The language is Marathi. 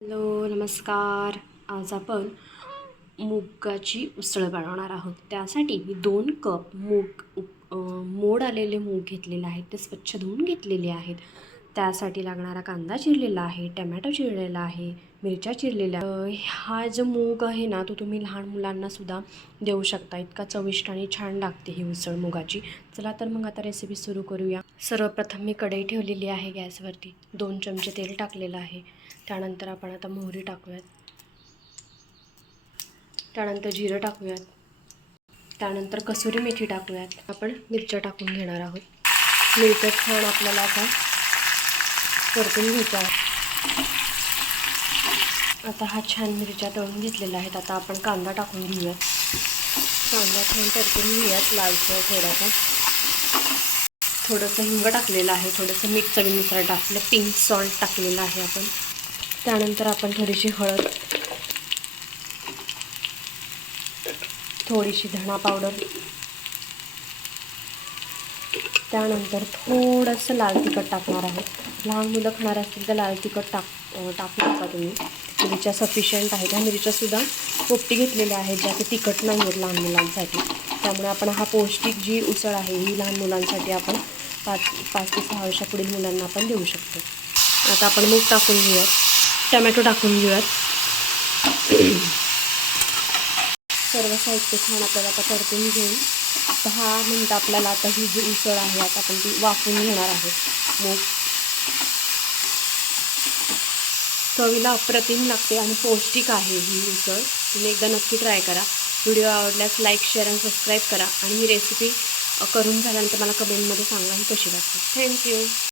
हॅलो नमस्कार. आज आपण मुगाची उसळ बनवणार आहोत. त्यासाठी मी 2 कप मोड आलेले मूग घेतलेले आहेत. ते स्वच्छ धुवून घेतलेले आहेत. त्यासाठी लागणारा कांदा चिरलेला आहे, टमॅटो चिरलेला आहे, मिरच्या चिरलेल्या. हा जो मूग आहे ना, तो तुम्ही लहान मुलांनासुद्धा देऊ शकता. इतका चविष्ट आणि छान लागते ही उसळ मुगाची. चला तर मग आता रेसिपी सुरू करूया. सर्वप्रथम मी कढई ठेवलेली आहे गॅसवरती. 2 चमचे तेल टाकलेलं आहे. त्यानंतर आपण आता मोहरी टाकूयात. त्यानंतर जिरं टाकूयात. त्यानंतर कसुरी मेथी टाकूयात. आपण मिरच्या टाकून घेणार आहोत. मिरच्या छान आपल्याला आता परतून घ्यायच्या आहेत. आता हा छान मिरच्या तळून घेतलेल्या आहेत. आता आपण कांदा टाकून घेऊयात. कांदा छान परतून घेऊयात लालसर थोडासा. थोडंसं हिंग टाकलेलं आहे, थोडंसं मीठ चवीनुसार टाकलं, पिंक सॉल्ट टाकलेलं आहे आपण. त्यानंतर आपण थोडीशी हळद, थोडीशी धणा पावडर, त्यानंतर थोडंसं लाल तिखट टाकणार आहोत. लहान मुलं खाणार असतील तर लाल तिखट टाकू नका तुम्ही. मिरच्या सफिशियंट आहेत. ह्या मिरच्यासुद्धा पोपटी घेतलेल्या आहेत, ज्या ते तिखट नाही आहेत लहान मुलांसाठी. त्यामुळे आपण हा पौष्टिक जी उसळ आहे ही लहान मुलांसाठी आपण 5 ते 6 वर्षापुढील मुलांना आपण देऊ शकतो. आता आपण मूग टाकून घेऊयात. टमॅटो टाकून घेऊयात. सर्व साहित्य छान आपल्याला आता परतून घेऊन 10 मिनटं आपल्याला आता ही जी उसळ आहे आता आपण ती वाफवून घेणार आहोत. मूग चवीला अप्रतिम लागते आणि पौष्टिक आहे ही उसळ. तुम्ही एकदा नक्की ट्राय करा. व्हिडिओ आवडल्यास लाईक, शेअर आणि सबस्क्राईब करा. आणि ही रेसिपी करून झाल्यानंतर मला कमेंटमध्ये सांगा ही कशी वाटते. थँक्यू.